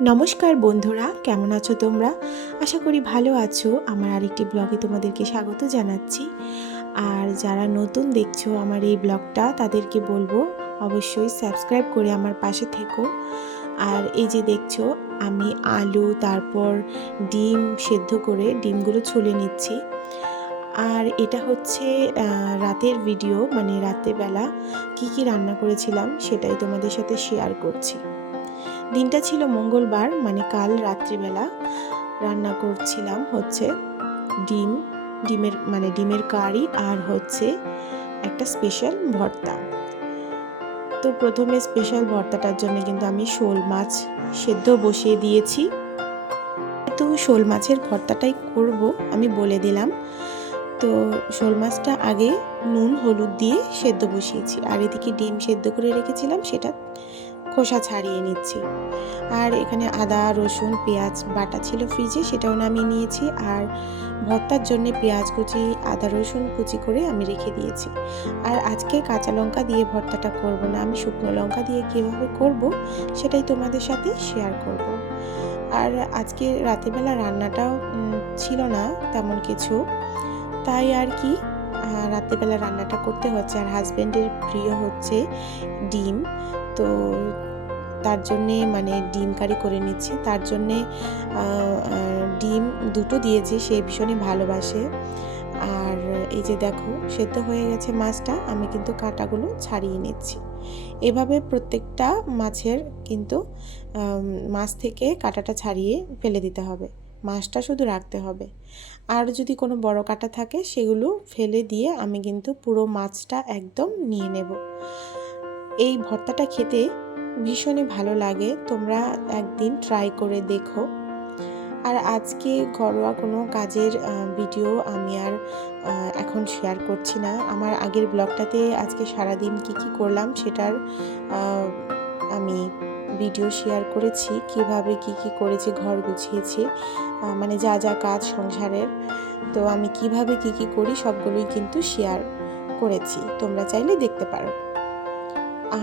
নমস্কার বন্ধুরা, কেমন আছো তোমরা? আশা করি ভালো আছো। আমার আরেকটি ব্লগে তোমাদেরকে স্বাগত জানাচ্ছি। আর যারা নতুন দেখছ আমার এই ব্লগটা, তাদেরকে বলব অবশ্যই সাবস্ক্রাইব করে আমার পাশে থেকো। আর এই যে দেখছ, আমি আলু, তারপর ডিম সেদ্ধ করে ডিমগুলো ছুলে নিচ্ছি। আর এটা হচ্ছে রাতের ভিডিও মানে রাতেরবেলা কি কি রান্না করেছিলাম সেটাই তোমাদের সাথে শেয়ার করছি। দিনটা ছিল মঙ্গলবার মানে কাল রাত্রিবেলা রান্না করছিলাম হচ্ছে ডিম, ডিমের মানে ডিমের কারি আর হচ্ছে একটা স্পেশাল ভর্তা। তো প্রথমে স্পেশাল ভর্তাটার জন্য কিন্তু আমি শোল মাছ সেদ্ধ বসিয়ে দিয়েছি। তো শোল মাছের ভর্তাটাই করব, আমি বলে দিলাম। তো শোল মাছটা আগে নুন, হলুদ দিয়ে সেদ্ধ বসিয়েছি। আর এদিকে ডিম সেদ্ধ করে রেখেছিলাম, সেটা খোসা ছাড়িয়ে নিচ্ছি। আর এখানে আদা, রসুন, পেঁয়াজ বাটা ছিল ফ্রিজে, সেটাও নামিয়ে নিয়েছি। আর ভর্তার জন্য পেঁয়াজ কুচি, আদা, রসুন কুচি করে আমি রেখে দিয়েছি। আর আজকে কাঁচা লঙ্কা দিয়ে ভর্তাটা করব না। আমি শুকনো লঙ্কা দিয়ে কীভাবে করব, সেটাই তোমাদের সাথে শেয়ার করব। আর আজকে রাতেরবেলা রান্নাটাও ছিল না তেমন কিছু। তাই আর কি রাত্রেবেলা রান্নাটা করতে হচ্ছে। আর হাজব্যান্ডের প্রিয় হচ্ছে ডিম। তো তার জন্যে মানে ডিম কারি করে নিচ্ছি। তার জন্যে ডিম দুটো দিয়েছি, সে ভীষণই ভালোবাসে। আর এই যে দেখো, সেদ্ধ হয়ে গেছে মাছটা, আমি কিন্তু কাঁটাগুলো ছাড়িয়ে নিচ্ছি। এভাবে প্রত্যেকটা মাছের কিন্তু মাছ থেকে কাঁটাটা ছাড়িয়ে ফেলে দিতে হবে। মাছটা শুধু রাখতে হবে। আর যদি কোনো বড় কাঁটা থাকে, সেগুলো ফেলে দিয়ে আমি কিন্তু পুরো মাছটা একদম নিয়ে নেব। এই ভর্তাটা খেতে ভীষণই ভালো লাগে। তোমরা একদিন ট্রাই করে দেখো। আর আজকে ঘরোয়া কোনো কাজের ভিডিও আমি আর এখন শেয়ার করছি না। আমার আগের ব্লগটাতে আজকে সারাদিন কি কি করলাম সেটার আমি ভিডিও শেয়ার করেছি। কীভাবে কি কি করেছি, ঘর গুছিয়েছি মানে যা যা কাজ সংসারের। তো আমি কীভাবে কি কি করি সবগুলোই কিন্তু শেয়ার করেছি। তোমরা চাইলে দেখতে পারো।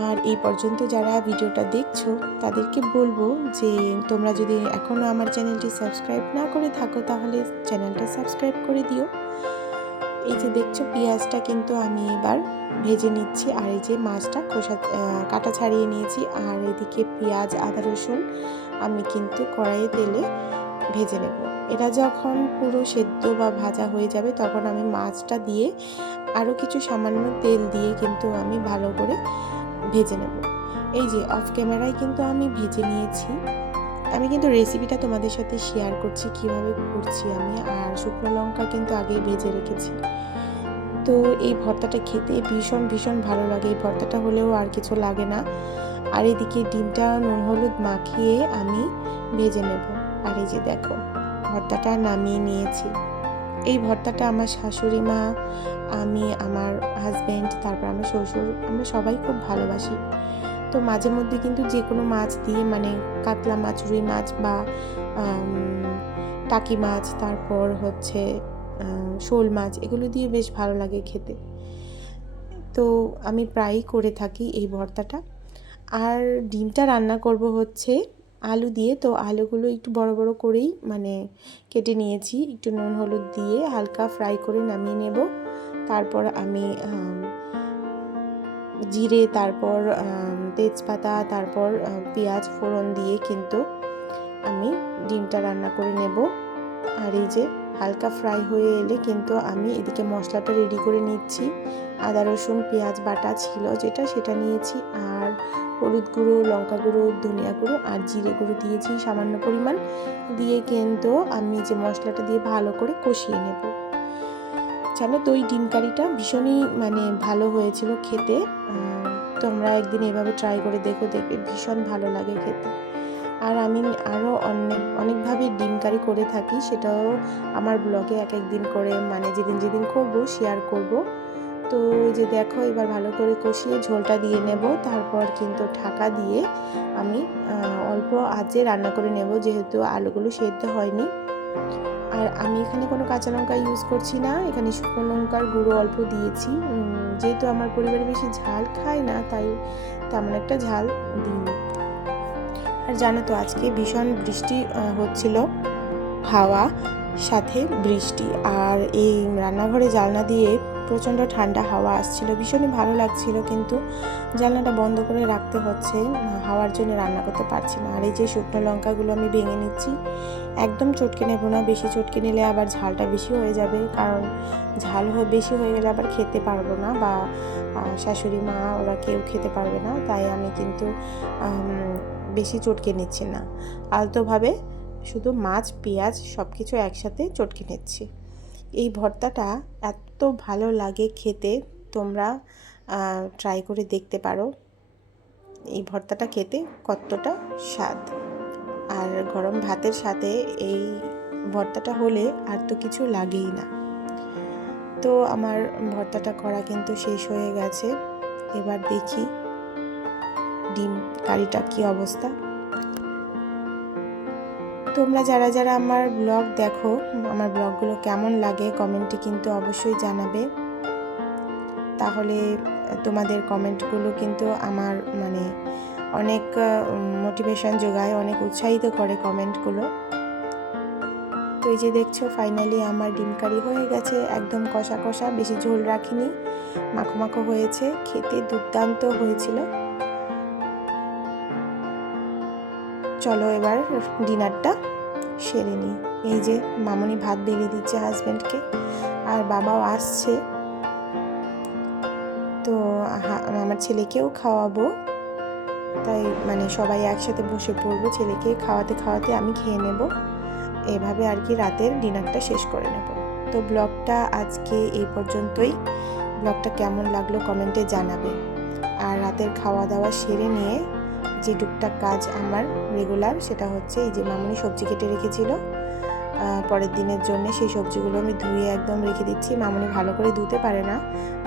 আর এই পর্যন্ত যারা ভিডিওটা দেখছ, তাদেরকে বলব যে তোমরা যদি এখনও আমার চ্যানেলটি সাবস্ক্রাইব না করে থাকো, তাহলে চ্যানেলটা সাবস্ক্রাইব করে দিও। এই যে দেখছ, পেঁয়াজটা কিন্তু আমি এবার ভেজে নিচ্ছি, আর এই যে মাছটা খোসা কাটা ছাড়িয়ে নিয়েছি, আর এদিকে পেঁয়াজ, আদা, রসুন আমি কিন্তু কড়াইয়ে তেলে ভেজে নেব। এটা যখন পুরো সেদ্ধ বা ভাজা হয়ে যাবে, তখন আমি মাছটা দিয়ে আরও কিছু সামান্য তেল দিয়ে কিন্তু আমি ভালো করে ভেজে নেব। এই যে অফ ক্যামেরায় কিন্তু আমি ভেজে নিয়েছি। আমি কিন্তু রেসিপিটা তোমাদের সাথে শেয়ার করছি কীভাবে করছি আমি, আর শুকনো লঙ্কা কিন্তু আগেই ভেজে রেখেছি। তো এই ভর্তাটা খেতে ভীষণ ভীষণ ভালো লাগে। এই ভর্তাটা হলেও আর কিছু লাগে না। আর এদিকে ডিমটা নুন হলুদ মাখিয়ে আমি ভেজে নেব। আর এই যে দেখো, ভর্তাটা নামিয়ে নিয়েছি। এই ভর্তাটা আমার শাশুড়ি মা, আমি, আমার হাজব্যান্ড তারপর আমার শ্বশুর, আমরা সবাই খুব ভালোবাসি। তো মাঝে মধ্যে কিন্তু যে কোনো মাছ দিয়ে মানে কাতলা মাছ, রুই মাছ বা টাকি মাছ, তারপর হচ্ছে শোল মাছ, এগুলো দিয়ে বেশ ভালো লাগে খেতে। তো আমি প্রায়ই করে থাকি এই ভর্তাটা। আর ডিমটা রান্না করব হচ্ছে আলু দিয়ে, তো আলুগুলো একটু বড় বড় করেই মানে কেটে নিয়েছি। একটু নুন, হলুদ দিয়ে হালকা ফ্রাই করে নামিয়ে নেব। তারপর আমি জিরে, তারপর তেজপাতা, তারপর পেঁয়াজ ফোড়ন দিয়ে কিন্তু আমি ডিমটা রান্না করে নেব। আর এই যে হালকা ফ্রাই হয়ে এলে কিন্তু আমি এদিকে মশলাটা রেডি করে নিচ্ছি। আদা, রসুন, পেঁয়াজ বাটা ছিল যেটা, সেটা নিয়েছি। আর হলুদ গুঁড়ো, লঙ্কা গুঁড়ো, ধনিয়া গুঁড়ো আর জিরে গুঁড়ো দিয়েছি সামান্য পরিমাণ। দিয়ে কিন্তু আমি যে মশলাটা দিয়ে ভালো করে কষিয়ে নেব। জানো তো ওই ডিম কারিটা ভীষণই মানে ভালো হয়েছিল খেতে। তোমরা একদিন এভাবে ট্রাই করে দেখো, দেখবে ভীষণ ভালো লাগে খেতে। আর আমি আরও অনেক, অনেকভাবে ডিম কারি করে থাকি, সেটাও আমার ব্লগে এক এক দিন করে মানে যেদিন যেদিন করব শেয়ার করব। তো যে দেখো, এবার ভালো করে কষিয়ে ঝোলটা দিয়ে নেব। তারপর কিন্তু ঢাকা দিয়ে আমি অল্প আঁচে রান্না করে নেব, যেহেতু আলুগুলো সেদ্ধ হয়নি। আর আমি এখানে কোনো কাঁচা লঙ্কা ইউজ করছি না। এখানে শুকনো লঙ্কার গুঁড়ো অল্প দিয়েছি। যেহেতু আমার পরিবারে বেশি ঝাল খায় না, তাই তেমন একটা ঝাল দিইনি। আর জানো তো, আজকে ভীষণ বৃষ্টি হচ্ছিল। হাওয়া, সাথে বৃষ্টি। আর এই রান্নাঘরে জানলা দিয়ে প্রচণ্ড ঠান্ডা হাওয়া আসছিল, ভীষণই ভালো লাগছিল কিন্তু জানলাটা বন্ধ করে রাখতে হচ্ছে, হাওয়ার জন্য রান্না করতে পারছি না। আর এই যে শুকনো লঙ্কাগুলো আমি ভেঙে নিচ্ছি, একদম চটকে নেব না, বেশি চটকে নিলে আবার ঝালটা বেশি হয়ে যাবে, কারণ ঝাল হয়ে, বেশি হয়ে গেলে আবার খেতে পারব না বা শাশুড়ি মা ওরা কেউ খেতে পারবে না, তাই আমি কিন্তু বেশি চটকে নিচ্ছি না। আলতোভাবে শুধু মাছ, পেঁয়াজ সব কিছু একসাথে চটকে নিচ্ছি। এই ভর্তাটা ভালো লাগে খেতে। তোমরা ট্রাই করে দেখতে পারো। এই ভর্তাটা খেতে কতটা স্বাদ। আর গরম ভাতের সাথে এই ভর্তাটা হলে আর তো কিছু লাগেই না। তো আমার ভর্তাটা করা কিন্তু শেষ হয়ে গেছে। এবার দেখি ডিম কারিটা কি অবস্থা। তোমরা যারা যারা আমার ব্লগ দেখো, আমার ব্লগগুলো কেমন লাগে কমেন্টে কিন্তু অবশ্যই জানাবে। তাহলে তোমাদের কমেন্টগুলো কিন্তু আমার মানে অনেক মোটিভেশন যোগায়, অনেক উৎসাহিত করে কমেন্টগুলো। তো এই যে দেখছ ফাইনালি আমার ডিম কারি হয়ে গেছে, একদম কষা কষা, বেশি ঝোল রাখিনি, মাখো মাখো হয়েছে, খেতে দুর্দান্ত হয়েছিল। চলো এবার ডিনারটা সেরে নিই। এই যে মামনি ভাত বেরিয়ে দিচ্ছে হাজব্যান্ডকে, আর বাবাও আসছে। তো আমার ছেলেকেও খাওয়াবো। তাই মানে সবাই একসাথে বসে পড়ব, ছেলেকে খাওয়াতে খাওয়াতে আমি খেয়ে নেব। এভাবে আর কি রাতের ডিনারটা শেষ করে নেব। তো ব্লগটা আজকে এই পর্যন্তই। ব্লগটা কেমন লাগল কমেন্টে জানাবে। আর রাতের খাওয়া দাওয়া সেরে নিয়ে যে টুকটাক কাজ আমার রেগুলার সেটা হচ্ছে এই যে মামুনি সবজি কেটে রেখেছিল। পরের দিনের জন্য সেই সবজিগুলো আমি ধুয়ে একদম রেখে দিচ্ছি। মামুনি ভালো করে ধুতে পারে না।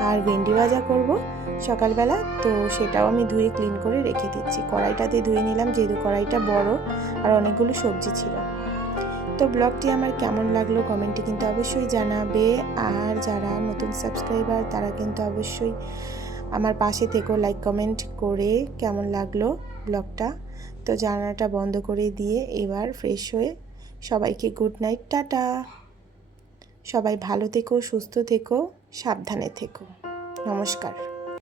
আর ভেন্ডি ভাজা করব সকালবেলা, তো সেটাও আমি ধুয়ে ক্লিন করে রেখে দিচ্ছি। কড়াইটাতে ধুয়ে নিলাম, যেহেতু কড়াইটা বড় আর অনেকগুলো সবজি ছিল। তো ব্লগটি আমার কেমন লাগল কমেন্টে কিন্তু অবশ্যই জানাবে। আর যারা নতুন সাবস্ক্রাইবার, তারা কিন্তু অবশ্যই আমার পাশে থেকেও লাইক কমেন্ট করে কেমন লাগল? ব্লগটা। তো জানাটা বন্ধ করে দিয়ে এবার ফ্রেশ হয়ে সবাইকে গুড নাইট টাটা। সবাই ভালো থেকো, সুস্থ থেকো, সাবধানে থেকো। নমস্কার।